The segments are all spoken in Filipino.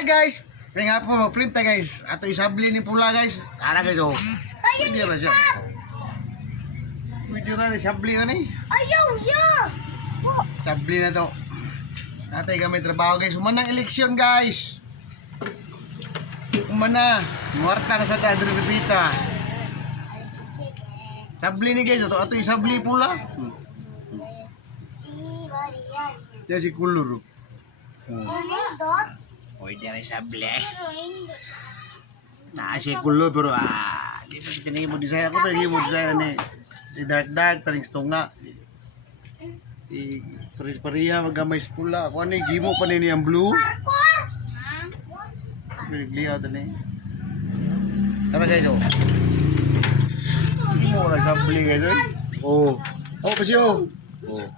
Hi guys! Kaya nga po mag-print na guys. Ato isabli ni pula guys. Ara guys oh. Pwede na siya. Pwede na isabli na ni. Ayaw, yeah! Sabli na to. Natay kami trabaho guys. Umanang eleksyon guys. Umana. Muarta na sa Tadre Repita. Sabli ni guys. Ato isabli pula. Dia si kulur. Pwede na isabli. Nah, si kulur pero di pa kita naging mo design. Ako pa naging mo design ni dark taring stunga. Paris-paria magamay pula. Ako ano gimo pa ni ang blue. Ligaw tani. Tara guys oh. Gimo ra sabli guys oh. Oh pasyo. Oh.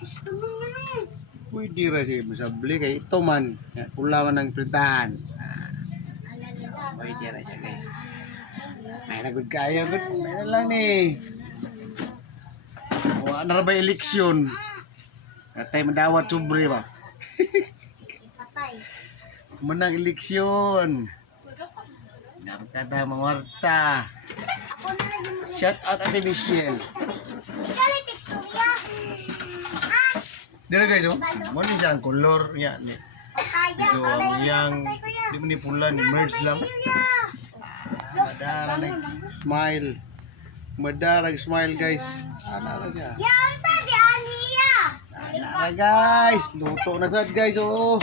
Pwede ra siya masabli kay ito man. Pula man ang printahan. Pwede ra siya guys. Ay nagud kaya gud. Meron lang ni. Wa na ra ba eleksyon? Katay madawat sobre ba? Menang eleksyon. Narta mawarta. Shout out Ate Michelle. Dere guys oh. Mo ni siyang color niya ni. So yang di mo ni pula ni merge lang. Madara nag smile. Madara nag smile guys. Ana ra siya. Ana guys, luto na sad guys oh.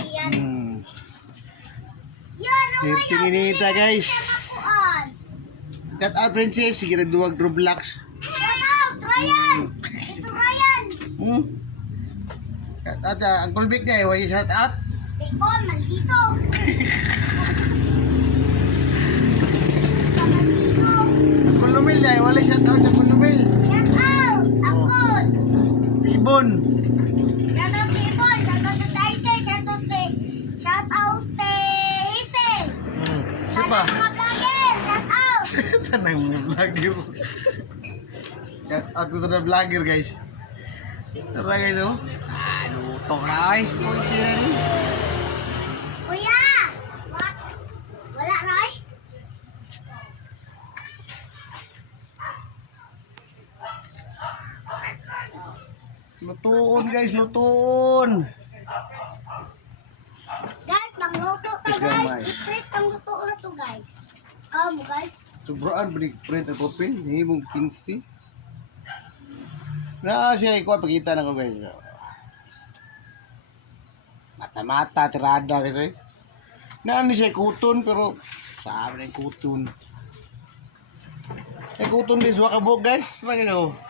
Tingin-tingin guys. Cut out princess, sige nagduwag Roblox. Cut out Uncle Vic niya, why shout out? Tekon, maldito. Uncle Lumil niya, wala shout out sa Uncle Lumil. Shout out, Angkol. Tibon. Shout out kay Ibon, shout out kay Tyson, shout out kay Hazel. Siapa? Tanang mga vlogger, shout out. Tanang mga vlogger. Shout out to the vlogger guys. Tara guys oh. Luto na ay. Kunti na rin. Kuya! What? Wala, Roy? Lutuon guys, lutuon. Guys, magluto ka Yes, gamay. guys. Stress ang luto na to guys. Kamu guys. Sobraan break print ang papel. Hindi mong 15. Na siya ikaw pagkita na ko guys. Mata-mata tirada kasi. Naan ni siya kuton pero sabi na yung kuton. Kuton din suwa kabog guys. Ano ganyan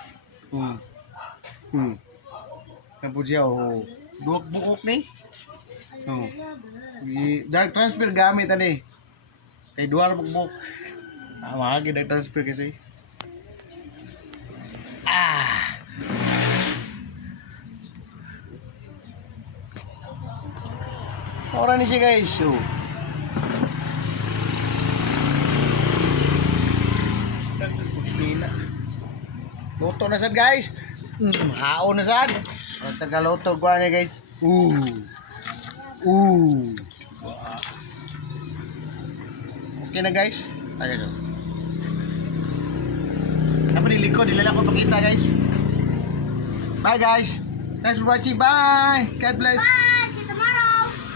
Kapag siya oh. Duwag buok ni. Dark transfer gamit ani. Kay duwar buok. Mahagi dark transfer kasi. Ora ni siya guys. Luto na sad guys. Haon na sad. Ang tagaluto ko ani guys. Okay na guys. Ay guys. Tapos nilikod, dilala ko pakita guys. Bye guys. Thanks for watching. Bye. God bless.